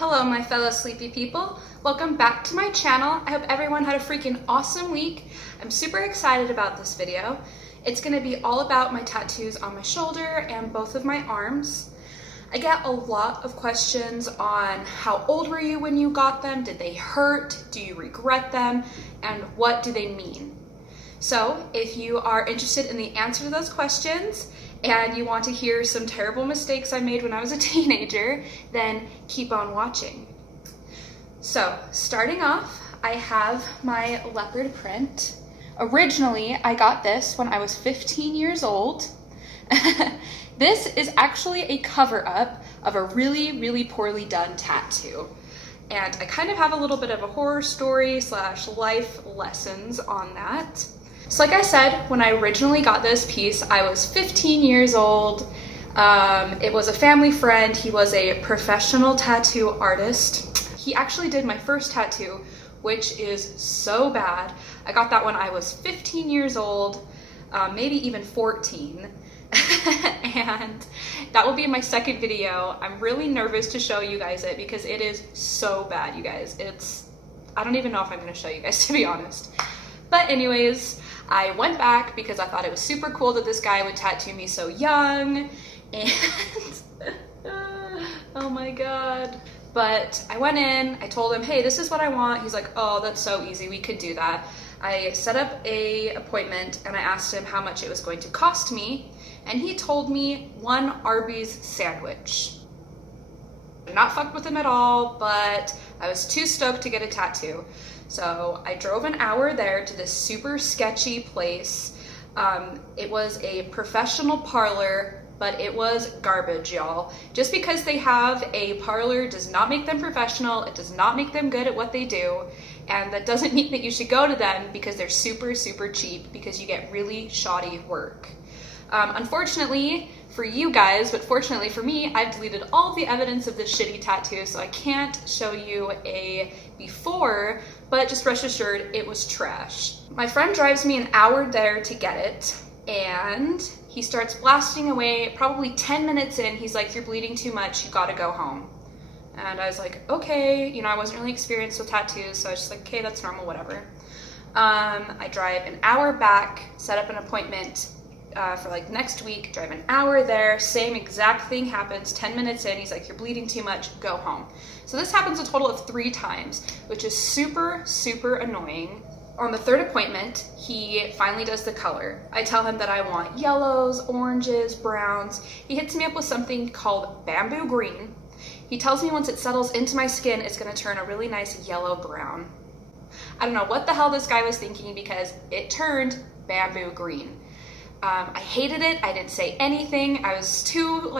Hello my fellow sleepy people, welcome back to my channel. I hope everyone had a freaking awesome week. I'm super excited about this video. It's going to be all about my tattoos on my shoulder and both of my arms. I get a lot of questions on how old were you when you got them, did they hurt, do you regret them, and what do they mean? So if you are interested in the answer to those questions and you want to hear some terrible mistakes I made when I was a teenager, then keep on watching. So starting off, I have my leopard print. Originally, I got this when I was 15 years old. This is actually a cover-up of a really poorly done tattoo. And I kind of have a little bit of a horror story slash life lessons on that. So like I said, when I originally got this piece, I was 15 years old. It was a family friend. He was a professional tattoo artist. He actually did my first tattoo, which is so bad. I got that when I was 15 years old, maybe even 14. And that will be in my second video. I'm really nervous to show you guys it because it is so bad, you guys. I don't even know if I'm going to show you guys, to be honest. But anyways, I went back because I thought it was super cool that this guy would tattoo me so young, and oh my god. But I went in, I told him, hey, this is what I want. He's like, oh, that's so easy, we could do that. I set up an appointment and I asked him how much it was going to cost me, and he told me one Arby's sandwich. Not fucked with him at all, but I was too stoked to get a tattoo. So I drove an hour there to this super sketchy place. It was a professional parlor, but it was garbage, y'all. Just because they have a parlor does not make them professional. It does not make them good at what they do. And that doesn't mean that you should go to them because they're super cheap, because you get really shoddy work. Unfortunately for you guys, but fortunately for me, I've deleted all the evidence of this shitty tattoo, so I can't show you a before, but just rest assured it was trash. My friend drives me an hour there to get it, and he starts blasting away. Probably 10 minutes in, he's like, you're bleeding too much, you gotta go home. And I was like, okay, you know, I wasn't really experienced with tattoos, so I was just like, okay, that's normal, whatever. I drive an hour back, set up an appointment for like next week, drive an hour there, same exact thing happens. 10 minutes in, he's like, you're bleeding too much, go home. So this happens a total of 3 times, which is super annoying. On the third appointment, he finally does the color. I tell him that I want yellows, oranges, browns. He hits me up with something called bamboo green. He tells me once it settles into my skin, it's gonna turn a really nice yellow brown. I don't know what the hell this guy was thinking because it turned bamboo green. I hated it. I didn't say anything. I was too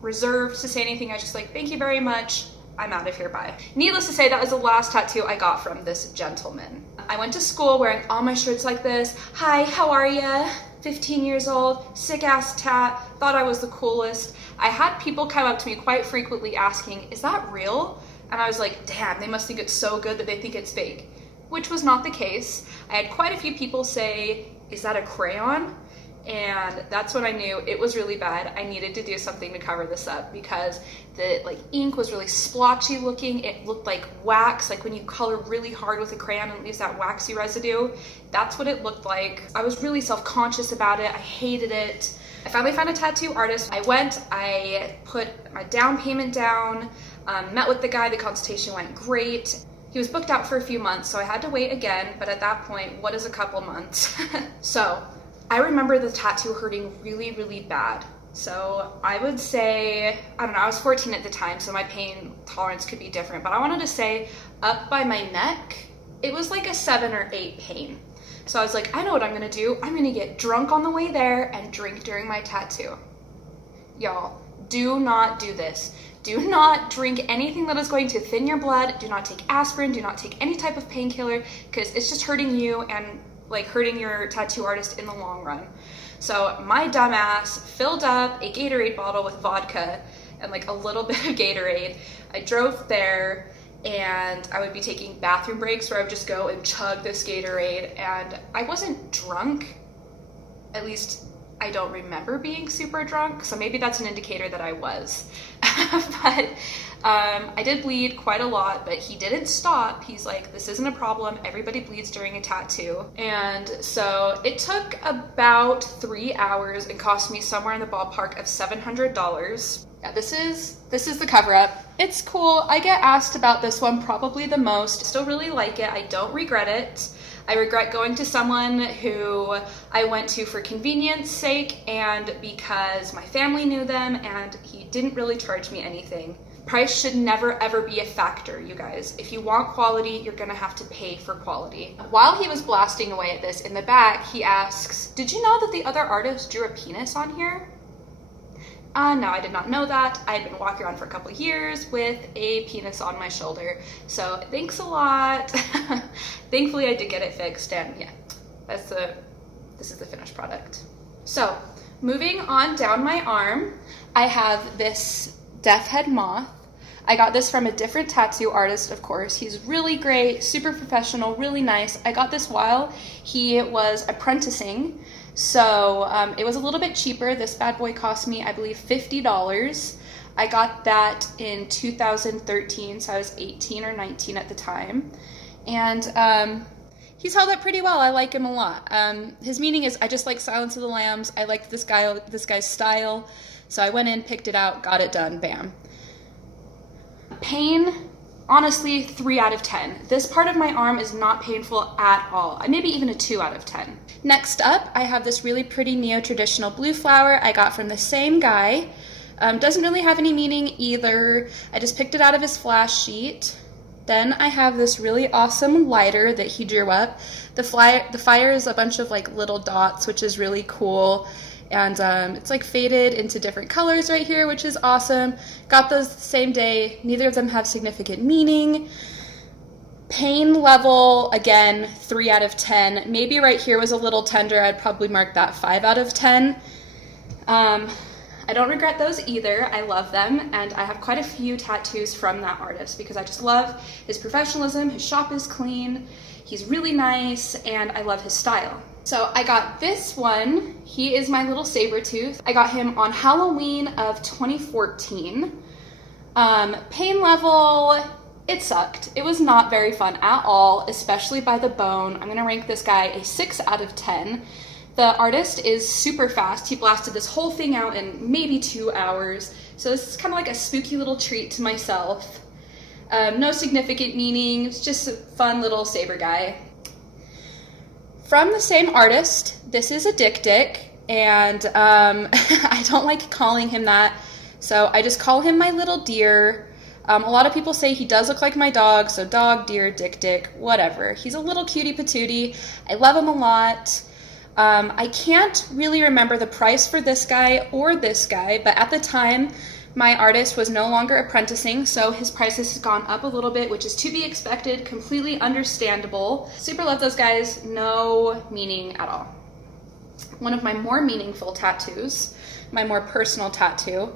reserved to say anything. I was just like, thank you very much. I'm out of here, bye. Needless to say, that was the last tattoo I got from this gentleman. I went to school wearing all my shirts like this. Hi, how are ya? 15 years old, sick ass tat, thought I was the coolest. I had people come up to me quite frequently asking, is that real? And I was like, damn, they must think it's so good that they think it's fake, which was not the case. I had quite a few people say, is that a crayon? And that's when I knew it was really bad. I needed to do something to cover this up because the ink was really splotchy looking. It looked like wax, like when you color really hard with a crayon and it leaves that waxy residue. That's what it looked like. I was really self-conscious about it. I hated it. I finally found a tattoo artist. I went, I put my down payment down, met with the guy. The consultation went great. He was booked out for a few months, so I had to wait again. But at that point, what is a couple months? So I remember the tattoo hurting really bad. So I would say, I don't know, I was 14 at the time, so my pain tolerance could be different, but I wanted to say up by my neck, it was like a 7 or 8 pain. So I was like, I know what I'm gonna do. I'm gonna get drunk on the way there and drink during my tattoo. Y'all, do not do this. Do not drink anything that is going to thin your blood. Do not take aspirin. Do not take any type of painkiller because it's just hurting you and hurting your tattoo artist in the long run. So my dumbass filled up a Gatorade bottle with vodka and a little bit of Gatorade. I drove there and I would be taking bathroom breaks where I would just go and chug this Gatorade, and I wasn't drunk. At least I don't remember being super drunk, so maybe that's an indicator that I was. But I did bleed quite a lot, but he didn't stop. He's like, this isn't a problem. Everybody bleeds during a tattoo. And so it took about 3 hours and cost me somewhere in the ballpark of $700. Yeah, this is the cover-up. It's cool. I get asked about this one probably the most. Still really like it. I don't regret it. I regret going to someone who I went to for convenience sake and because my family knew them, and he didn't really charge me anything. Price should never ever be a factor, you guys. If you want quality, you're gonna have to pay for quality. While he was blasting away at this, in the back, he asks, did you know that the other artist drew a penis on here? No, I did not know that. I had been walking around for a couple of years with a penis on my shoulder. So thanks a lot. Thankfully I did get it fixed, and yeah, this is the finished product. So moving on down my arm, I have this death head moth. I got this from a different tattoo artist, of course. He's really great, super professional, really nice. I got this while he was apprenticing. So it was a little bit cheaper. This bad boy cost me, I believe, $50. I got that in 2013, so I was 18 or 19 at the time. And he's held up pretty well. I like him a lot. His meaning is I just like Silence of the Lambs. I liked this guy's style. So I went in, picked it out, got it done, bam. Pain, honestly, 3 out of 10. This part of my arm is not painful at all. Maybe even a 2 out of 10. Next up, I have this really pretty neo-traditional blue flower I got from the same guy. Doesn't really have any meaning either. I just picked it out of his flash sheet. Then I have this really awesome lighter that he drew up. The fire is a bunch of like little dots, which is really cool. And it's like faded into different colors right here, which is awesome. Got those the same day. Neither of them have significant meaning. Pain level, again, 3 out of 10. Maybe right here was a little tender. I'd probably mark that 5 out of 10. I don't regret those either. I love them, and I have quite a few tattoos from that artist because I just love his professionalism. His shop is clean. He's really nice, and I love his style. So I got this one. He is my little saber tooth. I got him on Halloween of 2014. Pain level, it sucked. It was not very fun at all, especially by the bone. I'm gonna rank this guy a 6 out of 10. The artist is super fast. He blasted this whole thing out in maybe 2 hours. So this is kind of like a spooky little treat to myself. No significant meaning, it's just a fun little saber guy. From the same artist, this is a dick, and I don't like calling him that, so I just call him my little deer. A lot of people say he does look like my dog, so dog, deer, dick, whatever. He's a little cutie patootie. I love him a lot. I can't really remember the price for this guy or this guy, but at the time, my artist was no longer apprenticing, so his prices has gone up a little bit, which is to be expected, completely understandable. Super love those guys, no meaning at all. One of my more meaningful tattoos, my more personal tattoo,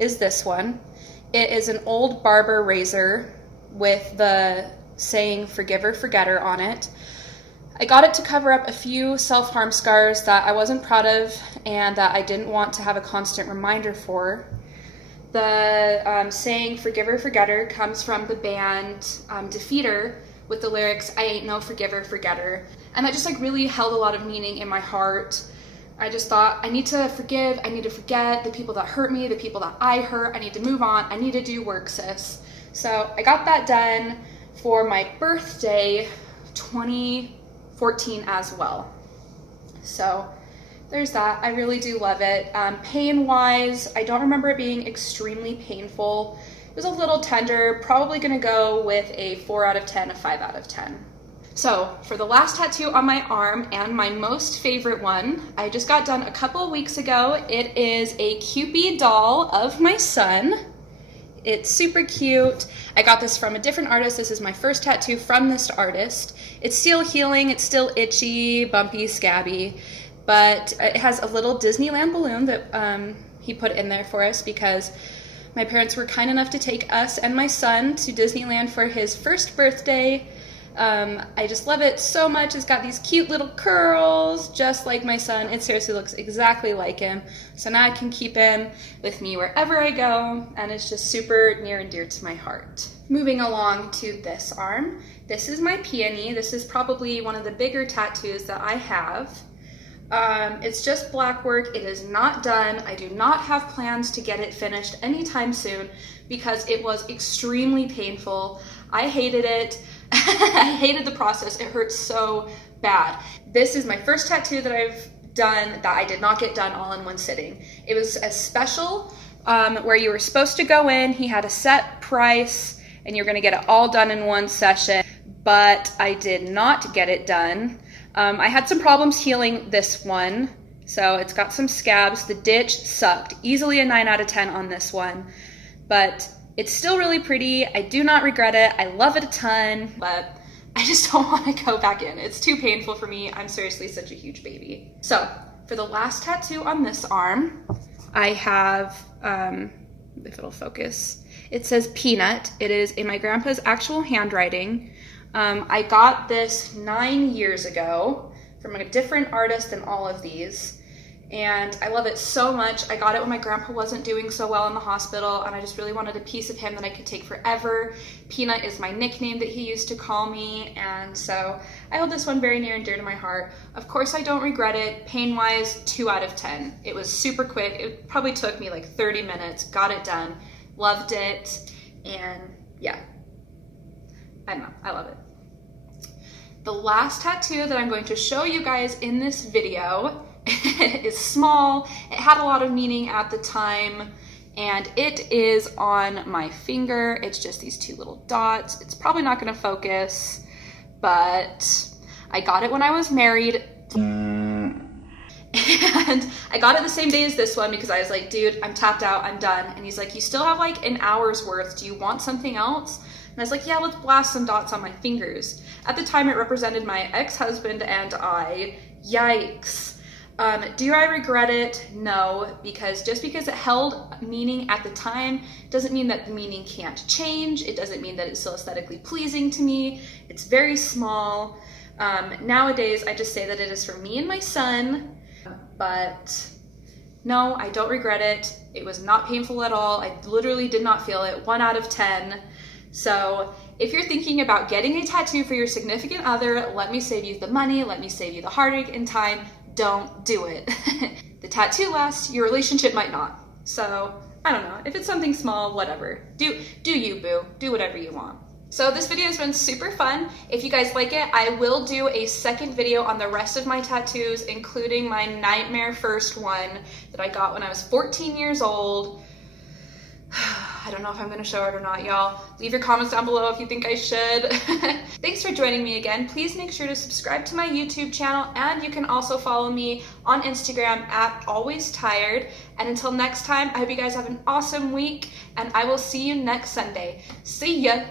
is this one. It is an old barber razor with the saying "forgiver, forgetter" on it. I got it to cover up a few self-harm scars that I wasn't proud of and that I didn't want to have a constant reminder for. The saying "forgiver, forgetter" comes from the band Defeater with the lyrics, "I ain't no forgiver, forgetter." And that just like really held a lot of meaning in my heart. I just thought, I need to forgive, I need to forget the people that hurt me, the people that I hurt, I need to move on, I need to do work, sis. So I got that done for my birthday, 2014 as well. So there's that. I really do love it. Pain-wise, I don't remember it being extremely painful. It was a little tender, probably gonna go with a 4 out of 10, a 5 out of 10. So for the last tattoo on my arm and my most favorite one, I just got done a couple of weeks ago. It is a Cupid doll of my son. It's super cute. I got this from a different artist. This is my first tattoo from this artist. It's still healing, it's still itchy, bumpy, scabby, but it has a little Disneyland balloon that he put in there for us because my parents were kind enough to take us and my son to Disneyland for his first birthday I just love it so much. It's got these cute little curls, just like my son. It seriously looks exactly like him. So now I can keep him with me wherever I go, and it's just super near and dear to my heart. Moving along to this arm. This is my peony. This is probably one of the bigger tattoos that I have. It's just black work. It is not done. I do not have plans to get it finished anytime soon because it was extremely painful. I hated it. I hated the process. It hurts so bad. This is my first tattoo that I've done that I did not get done all in one sitting. It was a special where you were supposed to go in. He had a set price and you're gonna get it all done in one session, but I did not get it done. I had some problems healing this one, so it's got some scabs. The ditch sucked. Easily a 9 out of 10 on this one, but it's still really pretty. I do not regret it. I love it a ton, but I just don't want to go back in. It's too painful for me. I'm seriously such a huge baby. So for the last tattoo on this arm, I have, if it'll focus, it says Peanut. It is in my grandpa's actual handwriting. I got this 9 years ago from a different artist than all of these, and I love it so much. I got it when my grandpa wasn't doing so well in the hospital, and I just really wanted a piece of him that I could take forever. Peanut is my nickname that he used to call me, and so I hold this one very near and dear to my heart. Of course, I don't regret it. Pain-wise, 2 out of 10. It was super quick. It probably took me like 30 minutes. Got it done. Loved it, and yeah. I don't know, I love it. The last tattoo that I'm going to show you guys in this video is small. It had a lot of meaning at the time, and it is on my finger. It's just these 2 little dots. It's probably not gonna focus, but I got it when I was married. And I got it the same day as this one because I was like, dude, I'm tapped out, I'm done. And he's like, you still have like an hour's worth. Do you want something else? And I was like, yeah, let's blast some dots on my fingers. At the time, it represented my ex-husband and I. Yikes. Do I regret it? No, because just because it held meaning at the time doesn't mean that the meaning can't change. It doesn't mean that it's still aesthetically pleasing to me. It's very small. Nowadays, I just say that it is for me and my son, but no, I don't regret it. It was not painful at all. I literally did not feel it. 1 out of 10. So if you're thinking about getting a tattoo for your significant other, let me save you the money, let me save you the heartache and time. Don't do it. The tattoo lasts, your relationship might not. So I don't know, if it's something small, whatever. Do you, boo. Do whatever you want. So this video has been super fun. If you guys like it, I will do a second video on the rest of my tattoos, including my nightmare first one that I got when I was 14 years old. I don't know if I'm gonna show it or not, y'all. Leave your comments down below if you think I should. Thanks for joining me again. Please make sure to subscribe to my YouTube channel, and you can also follow me on Instagram at alwaystired. And until next time, I hope you guys have an awesome week, and I will see you next Sunday. See ya!